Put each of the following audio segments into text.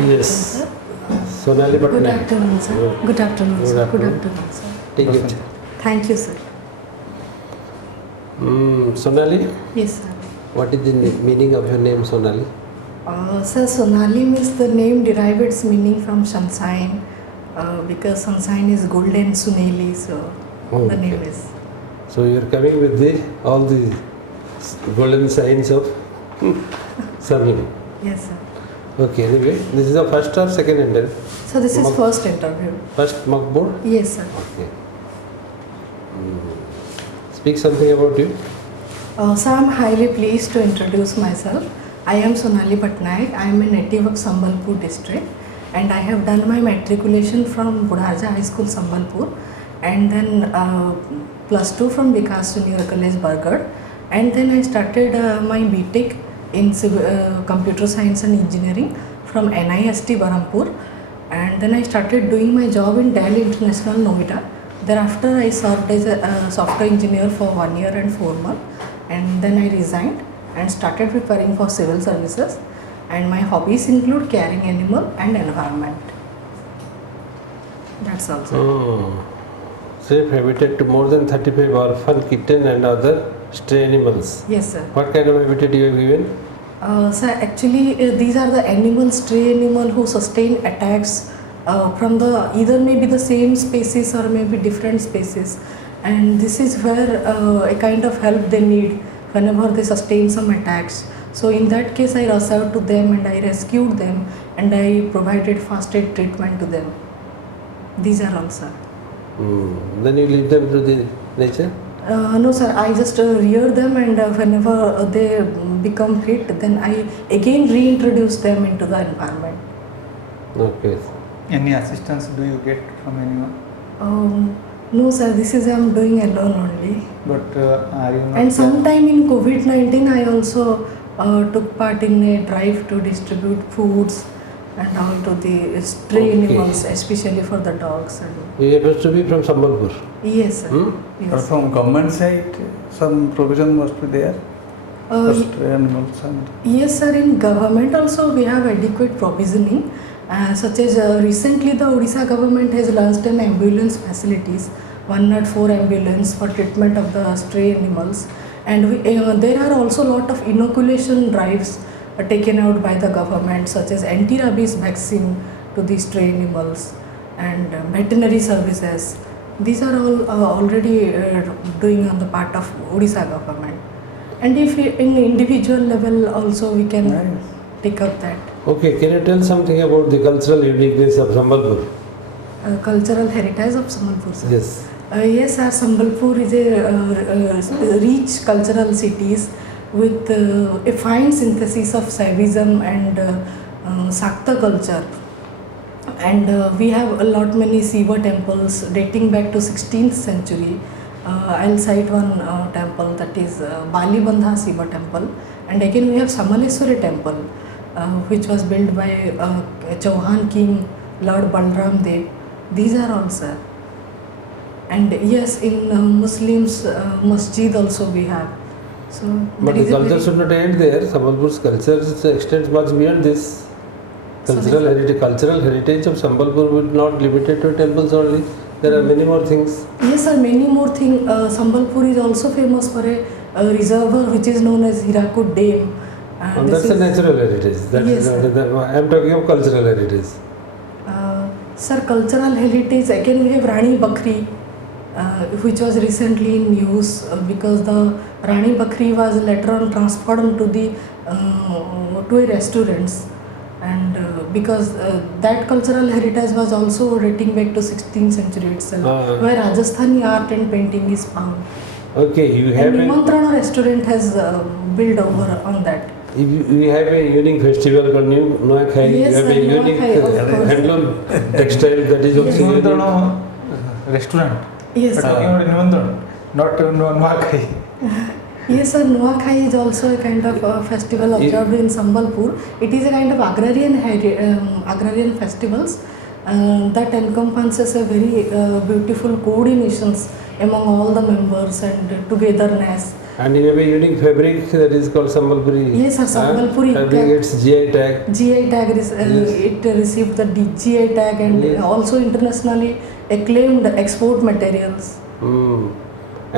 Yes. sir. Sonali Good Patnaik. afternoon, sir. Good afternoon, sir. Good afternoon, sir. Take it. Thank you, sir. Sonali, Yes, sir. what is the meaning of your name, Sonali? Sir, Sonali means the name derived its meaning from sunshine because sunshine is golden Suneli, so the name is. So you are coming with all the golden signs of sun. Yes, sir. Okay, anyway, this is the first or second interview? So this is first interview. First mock board? Yes, sir. Okay. Speak something about you. So I am highly pleased to introduce myself. I am Sonali Patnaik. I am a native of Sambalpur district and I have done my matriculation from Budharja High School, Sambalpur, and then +2 from Vikas Junior College, Bargarh, and then I started my BTech in Computer Science and Engineering from NIST, Berhampur, and then I started doing my job in Dell International, Noida. Thereafter, I served as a software engineer for 1 year and 4 months, and then I resigned and started preparing for civil services. And my hobbies include caring animal and environment. That's all, sir. Safe habitat to more than 35 orphan kitten and other stray animals. Yes, sir. What kind of habitat you have given? Sir, actually, these are the animals, stray animal who sustain attacks from the either maybe the same species or maybe different species, and this is where a kind of help they need whenever they sustain some attacks. So in that case, I reached out to them and I rescued them and I provided first aid treatment to them. These are all, sir. Then you leave them to the nature? No, sir, I just rear them, and whenever they become fit, then I again reintroduce them into the environment. Okay. Any assistance do you get from anyone? No, sir, this is I am doing alone only. But are you not? And sometime in COVID-19, I also took part in a drive to distribute foods and all to the stray animals, especially for the dogs. And You happen to be from Sambalpur? yes, sir. But Yes. from government side, some provision must be there for stray animals and Yes, sir. In government also we have adequate provisioning, such as recently the Odisha government has launched an ambulance facilities, 104 ambulance for treatment of the stray animals, and there are also lot of inoculation drives taken out by the government, such as anti-rabies vaccine to the stray animals and veterinary services. These are all already doing on the part of Odisha government. And if in individual level also we can nice. take up that. Okay, can you tell something about the cultural uniqueness of Sambalpur? Cultural heritage of Sambalpur, sir. Yes. Yes, sir. Sambalpur is a rich cultural cities with a fine synthesis of Saivism and Sakta culture. And we have a lot many Shiva temples dating back to 16th century. I'll cite one temple, that is Balibandha Shiva temple. And again we have Samaleswari temple, which was built by Chauhan king Lord Balram Dev. These are all, sir. And yes, in Muslims masjid also we have. So But the culture should not end there. Sambalpur's culture extends much beyond this. Cultural heritage of Sambalpur would not limited to temples only. There are many more things. Yes, sir, many more things. Sambalpur is also famous for a reservoir which is known as Hirakud Dam. And that's a natural heritage. That Yes, is sir. I am talking of cultural heritage. Sir, cultural heritage, again we have Rani Bakri, which was recently in news because the Rani Bakri was later on transformed to a restaurants, and because that cultural heritage was also dating back to 16th century itself, where Rajasthani art and painting is found. Okay, you have And Nimantrana restaurant has built over on that. you have a unique festival called Nuakhai. Yes, You have sir, a unique Nuakhai, of course. handloom textile that is also unique. Nimantrana restaurant. Yes, But sir. talking about Nimantrana, not Nuakhai. Yes, sir. Nuakhai is also a kind of festival observed in Sambalpur. It is a kind of agrarian festivals that encompasses a very beautiful coordinations among all the members and togetherness. And you have a unique fabric that is called Sambalpuri. Yes, sir, Sambalpuri Fabric tag. gets GI tag. GI tag, Yes. it received the GI tag and Yes. also internationally acclaimed export materials.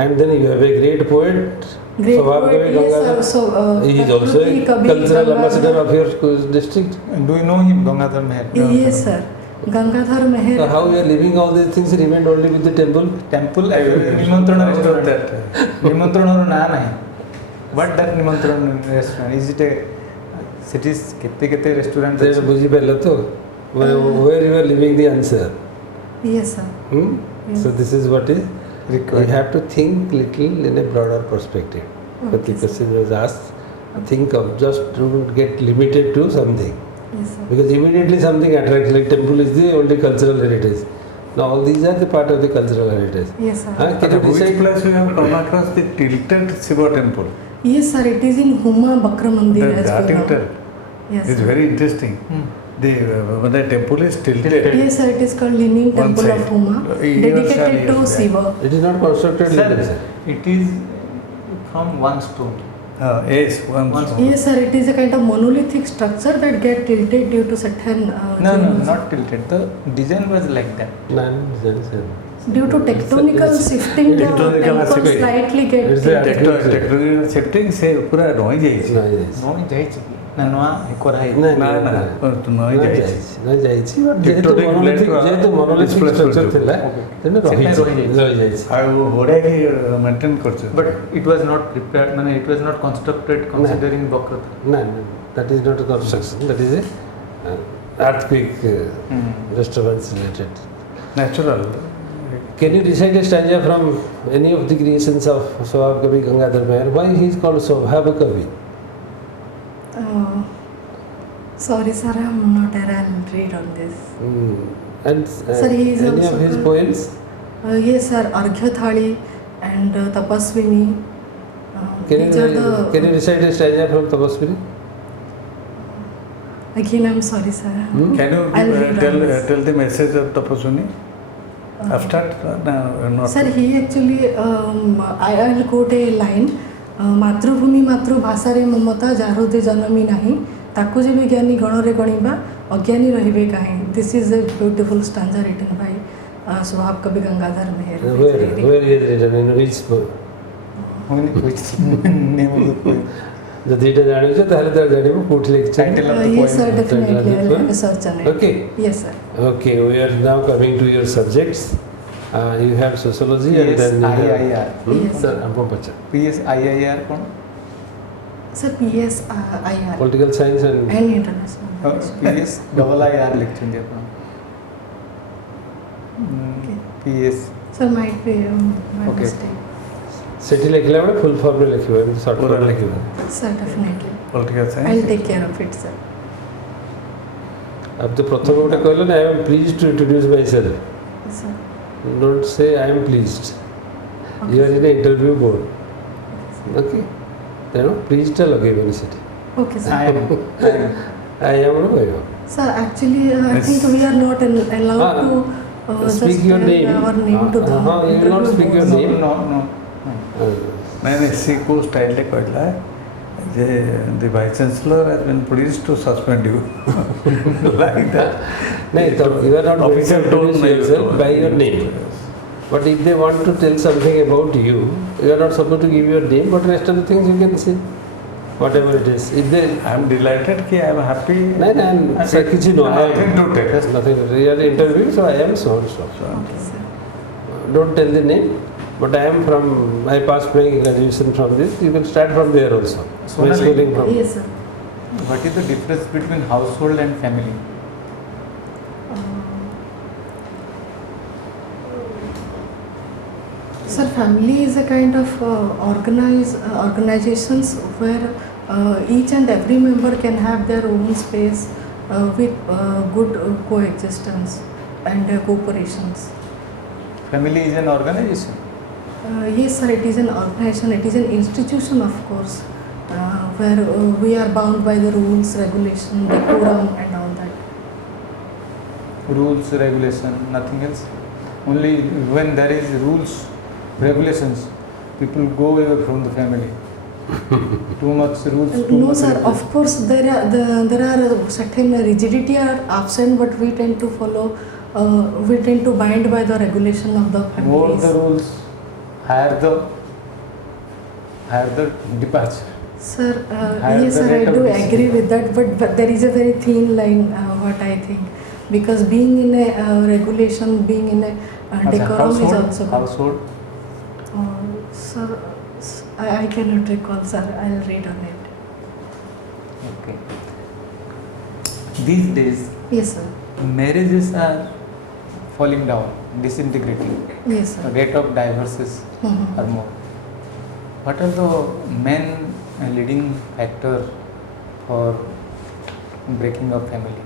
And then you have a great poet. Great Swabhav poet, Kavi yes, Gangadhar. sir. So, He is also a Kavi cultural Gangadhar. ambassador of your district. Do you know him, Gangadhar Meher? Yes, sir. Gangadhar Meher. So how you are living all these things remained only with the temple? Temple Nimantran restaurant. Nimantran na nahi. What that Nimantran restaurant? Is it a cities kete restaurant? Then बुझी पहले तो where you are living the answer. Yes, sir. Yes. So this is what is Required. you have to think little in a broader perspective. But the Okay, sir. question was asked, think of just don't get limited to something. Yes, sir. Because immediately something attracts, like temple is the only cultural heritage. Now all these are the part of the cultural heritage. Yes, sir. Can you Which decide? place you have come across the tilted Shiva temple? Yes, sir. It is in Huma Bakra Mandir as That per now. tilted Yes, is sir. very interesting. When the temple is tilted, Yes, sir. It is called Leaning One Temple of side. Huma, Years dedicated and to years back. Shiva. It is not constructed like Sir, this. it is from one stone. yes, one. Yes, sir. It is a kind of monolithic structure that get tilted due to certain No, changes. not tilted. The design was like that. Due to tectonical shifting, the Tectonical temple shifting. slightly get It's a tilted. Technology shifting से पूरा रही जाइए No, ଯାଇଛି କି? ନା ନୂଆ କରାହେଇଛି। ନା ନା ରହି ଯାଇଛି ଯେହେତୁ monolithic structure ଥିଲା ତେଣୁ ରହିଯାଇଛି। ଆଉ ବଢ଼ିଆକି ମେଣ୍ଟେନ୍ କରୁଛୁ But it was not prepared, ମାନେ it was not constructed considering Vakrata. No, that is not a construction, that is a earthquake disturbance related. natural. Can you recite a stanza from any of the creations of Swabhav Kavi Gangadhar Meher? Why he is called Swabhav Kavi? Sorry, sir. I am not aware. I'll read on this. And Sir, he is any also of his called- poems? Yes, sir. Arghya Thali and Tapaswini. These are the. Can you recite a stanza from Tapaswini? Again, I'm sorry, sir. Can you I'll read on this. tell the message of Tapaswini? After no, not. Sir, he actually, I'll quote a line. ମାତୃଭୂମି ମାତୃଭାଷାରେ ମମତା ଯାହୃଦେ ଜନମି ନାହିଁ ତାକୁ ଯେବେ ଜ୍ଞାନୀ ଗଣରେ ଗଣିବା ଅଜ୍ଞାନୀ ରହିବେ କାହିଁ. This is a beautiful stanza written by Swabhav Kavi Gangadhar Meher. Where he has written, in which poem? Name of the poem. ଯଦି ଏଇଟା ଜାଣିଛ ତାହେଲେ ତାର ଜାଣିବ କୋଉଠି ଲେଖିଛ। Title of the Yes, sir, poem. definitely. I'll have a search on it. Okay. Yes, sir. Okay, we are now coming to your subjects. You have sociology and then you have... PSIIR. Yes. Sir, आपको पता PSIIR कौन? Sir, PSIR Political science and and international. PSIIR लिखଛନ୍ତି ଆପଣ। Okay. PS Sir, might be my Okay. mistake. ସେଠି ଲେଖିଲା ବେଳେ ଫୁଲ୍ ଫର୍ମରେ ଲେଖିବ ଏମିତି ସର୍ଟ ପୁରା ଫର୍ମ ଲେଖିବ। Sir, definitely. Political I'll science. take care of it, sir. अब तो प्रथम ଗୋଟେ କହିଲ ନା I am pleased to introduce myself. Yes, sir. Don't say I am pleased. You are in an interview board. Okay. ତେଣୁ pleased ଟା ଲଗେଇବନି ସେଠି। Okay, sir. I am I am ର କହିବ। Sir, actually, I Yes. think we are not allowed to Speak just your tell name. our name to the you will not interview speak your board. name. no ନାଇଁ ସେ କୋଉ ଷ୍ଟାଇଲରେ କହିଲା ଯେ the vice chancellor has been pleased to suspend you like that. No, you are not going to Official tone introduce may yourself use by your name. But if they want to tell something about you, you are not supposed to give your name, but rest of the things you can say. Whatever it is. If they... I am delighted कि I am happy. No, sir, କିଛି no. Nothing to tell. There's nothing to tell. You are interview, so I am so and so. Okay, sir. Don't tell the name. But I am from, I passed my graduation from this. You can start from there also. My Sonali. schooling from. Yes, sir. What is the difference between household and family? Sir, family is a kind of organizations where each and every member can have their own space with good coexistence and cooperations. Family is an organization. Yes, sir, it is an organization, it is an institution, of course, where we are bound by the rules, regulation, decorum and all that. Rules, regulation, nothing else. Only when there is rules, regulations, people go away from the family. Too much rules. Too No much sir, regulations. of course there are certain rigidity are absent, but we tend to follow, we tend to bind by the regulation of the More families. the rules, higher the departure. Sir, Higher yes the sir, I rate of do decision. agree with that, but there is a very thin line, what I think, because being in a regulation, being in a decorum is also good. Household. Sir, I cannot recall sir, I'll read on it. Okay. These days, Yes sir, marriages are falling down, disintegrating. yes The sir. rate of divorces Mhm. are more. What are the main leading factor for breaking up family?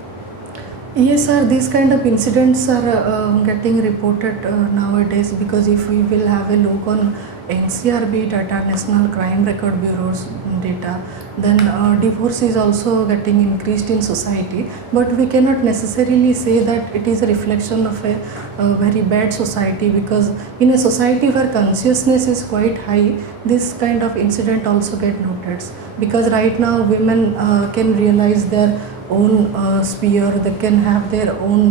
Yes sir, these kind of incidents are getting reported nowadays, because if we will have a look on NCR data, National Crime Record Bureau's data, then divorce is also getting increased in society, but we cannot necessarily say that it is a reflection of a very bad society, because in a society where consciousness is quite high, this kind of incident also get noted, because right now women can realize their own sphere, they can have their own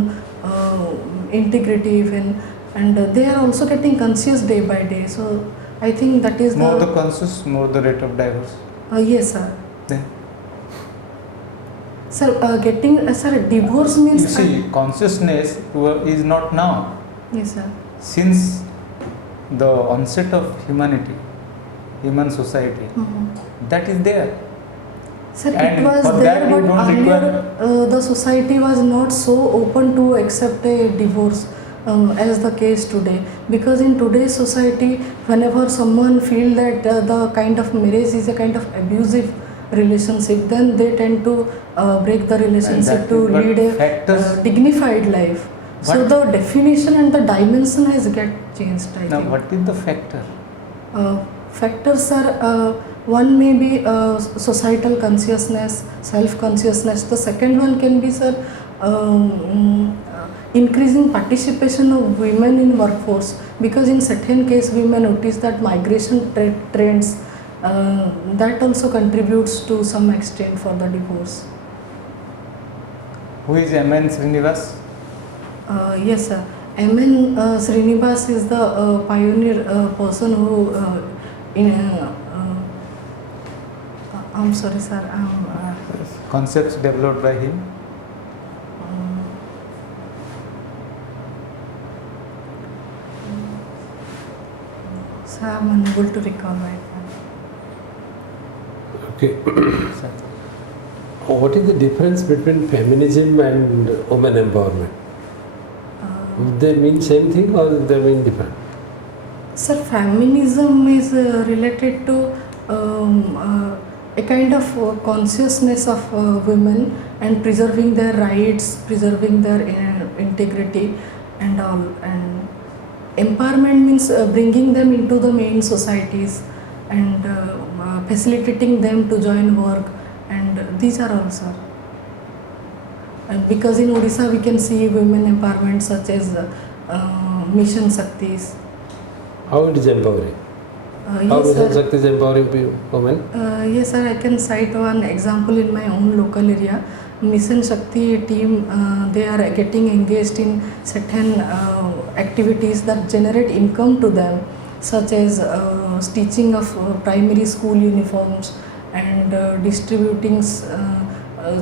integrity even, and they are also getting conscious day by day. So I think that is More the conscious, more the rate of divorce. yes sir. Then Sir, getting sir, divorce means you see, consciousness is not now. yes sir. Since the onset of humanity, human society, Mhm. that is there. Sir, And it was for there, that you but don't earlier the society was not so open to accept a divorce as the case today. Because in today's society, whenever someone feel that the kind of marriage is a kind of abusive relationship, then they tend to break the relationship that to is- but lead a factors- dignified life. So What- the definition and the dimension has get changed, I Now, think. what is the factor? Factors are one may be societal consciousness, self-consciousness. The second one can be sir increasing participation of women in workforce, because in certain case we may notice that migration trends that also contributes to some extent for the divorce. Who is M.N. Srinivas? Yes sir. M.N. Srinivas is the pioneer person who I'm sorry sir, Concepts developed by him. sir, I'm unable to recall right now. Okay. What is the difference between feminism and women empowerment? They mean same thing or they mean different? Sir, feminism is related to a kind of consciousness of women and preserving their rights, preserving their integrity and all. And empowerment means bringing them into the main societies and facilitating them to join work, and these are all, sir. And because in Odisha we can see women empowerment such as Mission Shaktis. How it is empowering? How Yes, Mission sir. Shakti is empowering women? Yes, sir. I can cite one example in my own local area. Mission Shakti team, they are getting engaged in certain activities that generate income to them, such as stitching of primary school uniforms and distributing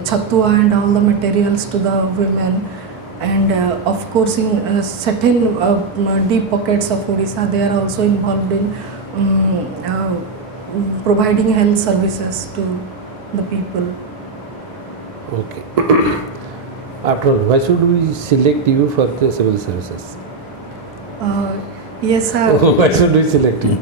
chatua and all the materials to the women. And of course, in certain deep pockets of Odisha, they are also involved in providing health services to the people. Okay. After all, why should we select you for the civil services? Yes, sir. Why should we select you?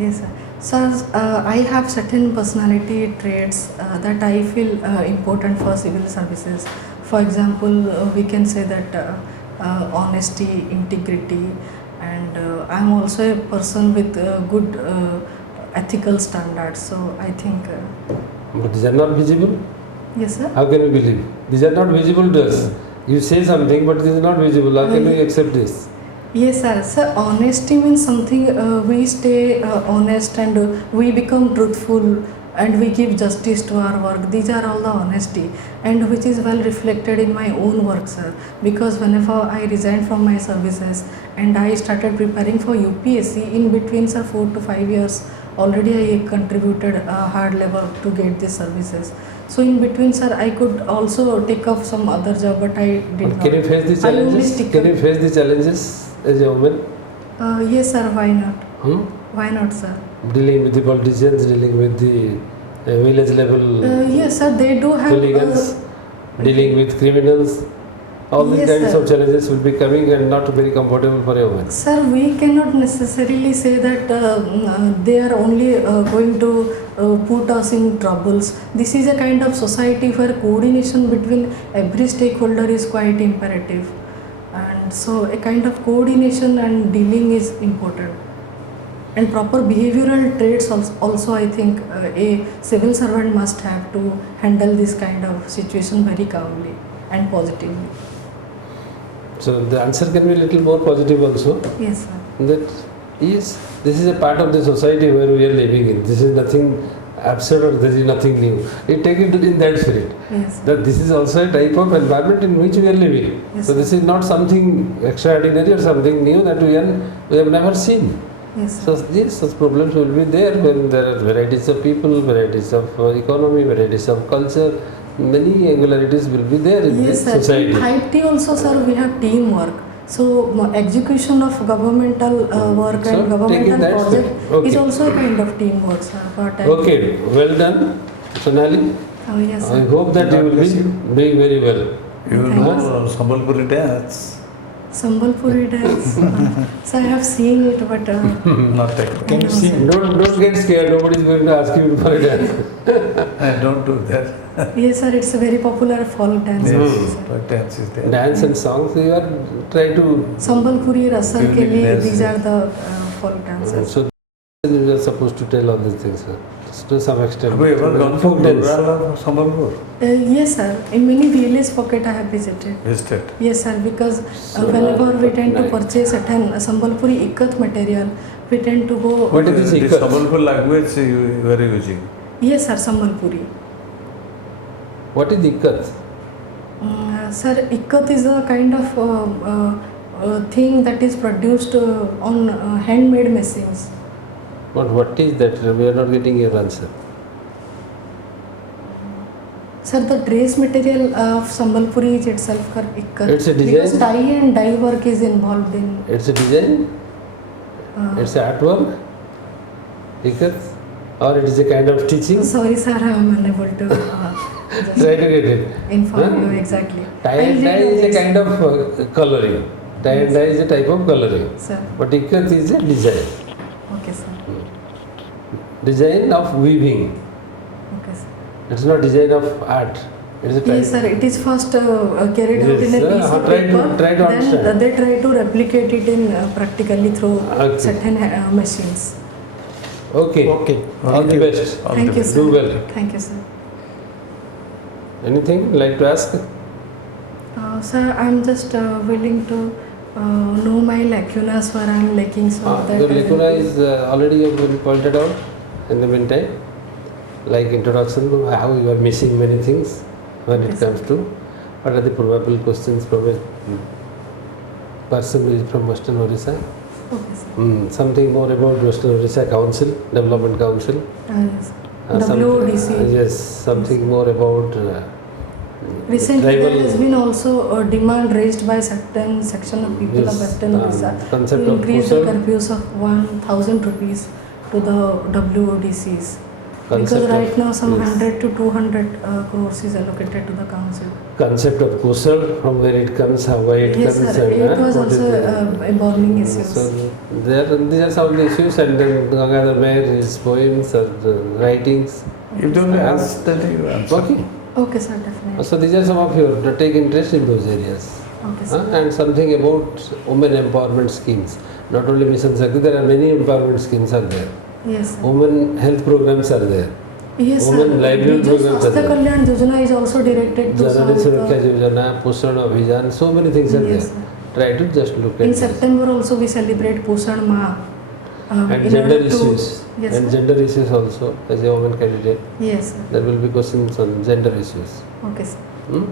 Yes, sir. Sir, I have certain personality traits that I feel important for civil services. For example, we can say that honesty, integrity, and I'm also a person with good ethical standards. So I think. But these are not visible? Yes, sir. How can we believe? These are not visible to us. You say something, but this is not visible. How can we accept this? Yes, sir. Sir, honesty means something we stay honest and we become truthful and we give justice to our work. These are all the honesty and which is well reflected in my own work, sir. Because whenever I resigned from my services and I started preparing for UPSC, in between, sir, 4 to 5 years, already I contributed hard labor to get these services. So in between, sir, I could also take up some other job, but I did not. Can you face the I only challenges? stick Can you up. face the challenges as a woman? Yes, sir. Why not? Hmm? Why not, sir? Dealing with the politicians, dealing with the village level Yes, sir. They do have. hooligans, dealing with criminals. All these Yes, kinds sir. of challenges will be coming and not very comfortable for a woman. Sir, we cannot necessarily say that they are only going to put us in troubles. This is a kind of society where coordination between every stakeholder is quite imperative. And so a kind of coordination and dealing is important. And proper behavioral traits also I think a civil servant must have to handle this kind of situation very calmly and positively. So the answer can be a little more positive also. Yes, sir. That yes, this is a part of the society where we are living in. This is nothing absurd or this is nothing new. You take it in that spirit. Yes, sir. That this is also a type of environment in which we are living. Yes, So sir. this is not something extraordinary or something new that we have never seen. Yes, So sir. yes, such problems will be there when there are varieties of people, varieties of economy, varieties of culture. Many angularities will be there in Yes, the sir. society. In IT also, sir, we have teamwork. So execution of governmental work So, and governmental taking that project step. Okay. is also a kind of teamwork, sir. But Okay, well done, Sonali. Oh, yes, I sir. hope that you will be doing very well. You Thank know you. Sambalpuri dance? Sambalpuri dance. So I have seen it, but Not technical. Can you No, sing? Don't get scared. Nobody is going to ask you for a dance. I don't do that. yes, sir, it's a very popular folk dance. Yes, sir. but dance is there. Dance and songs, you are try to. Sambalpuri, Rasar Keli, Uniqueness. these are the folk dances. So you are supposed to tell all these things, sir. To some extent. Have you ever gone to Folk dance. rural of Sambalpur? Yes, sir. In many village pocket I have visited. Visited. Yes, sir, because So, whenever we tend to nice. purchase certain Sambalpuri ikat material, we tend to go. What is this The ikat? Sambalpur language you are using. Yes, sir, Sambalpuri. What is ikat? Sir, ikat is a kind of thing that is produced on handmade machines. But what is that? We are not getting your answer. Sir, the dress material of Sambalpuri is itself ikat. It's a Because design? tie and dye work is involved in. It's a design? Uh, It's a artwork? Ikat? Or it is a kind of teaching? Sorry, sir, I am unable to just Try to get it. inform Huh? you exactly. Tie and dye is a kind of coloring. Tie and dye is a type of coloring. Sir, But ikat is a design. okay, sir. Design of weaving. Okay, sir. It's not design of art. It is a type. Yes, sir. It is first carried out Yes, in a sir. piece of Try to- paper. try to then understand. they try to replicate it in practically through Okay. certain machines. Okay. Okay. All the best. All Thank the you, best. sir. Do well. Thank you, sir. Anything like to ask? Sir, I'm just willing to know my lacunas where I'm lacking so that Your I will lacuna be- is already you have been pointed out in the meantime. Like introduction to how you are missing many things when it Yes, comes to what are the probable questions from a person who is from Western Odisha. Okay, sir. Something more about Western Odisha Council, Development Council. Yes. Some- WBCS. yes, something more about Recently, there tribal- has been also a demand raised by certain section of people Yes, of Western Odisha concept to of increase the kusal. curfews of 1,000 rupees to the WODCs. Because Concept right of- now some yes. 100 to 200 crores is allocated to the council. concept of kusal, from where it comes, how why it Yes, comes, sir. and It was what is also the- a burning issue. So these are some of the issues, and then Gangadhar Mayor, his poems or writings. If they only ask, then you answer. Okay. Okay, sir, definitely. So these are some of your to take interest in those areas. Okay, sir. And something about women empowerment schemes. Not only Mission Shakti, there are many empowerment schemes are there. Yes, sir. Women health programs are there. Yes, sir. Women livelihood Biju programs are Swasthya there. Kalyan Yojana is also directed to Janani solve Surakha the... Yojana, Poshan Abhijan, so many things are Yes, there. sir. Try to just look at In this. September also we celebrate Poshan Ma. And in gender order to- issues. Yes, And sir. gender issues also, as a woman candidate. Yes, sir. There will be questions on gender issues. Okay, sir.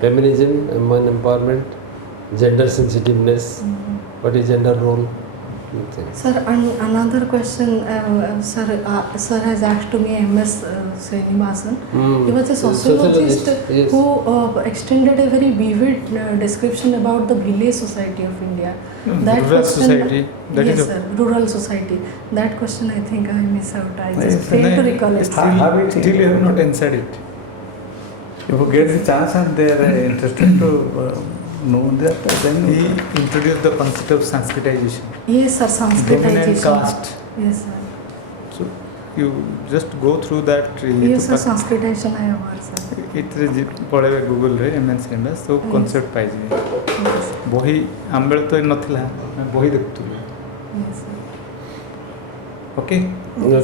Feminism, women empowerment, gender sensitiveness, what is gender role? Nothing. Sir, another question, sir has asked to me MS Srinivasan. He was a sociologist yes. who extended a very vivid description about the village society of India. Rural society, that yes, is sir, rural society. That question I think I miss out. I Yes, just failed to recall it. Still you have not answered it. If you get the chance and they are interested to know that, then He introduced the concept of Sanskritization, Yes, sir, dominant Sanskritization. caste. Yes, sir. So you just go through that. Yes, sir, Sanskritization I have heard, sir. it पढ़े Google रे MNC में तो concept पाई जी Yes, sir. बही आम बेले तो नथिला मैं बही देखुली. Yes, sir. Okay,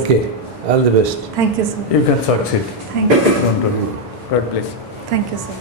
Okay, all the best. Thank you, sir. you can succeed. Thank you. Don't worry. God bless. Thank you, sir.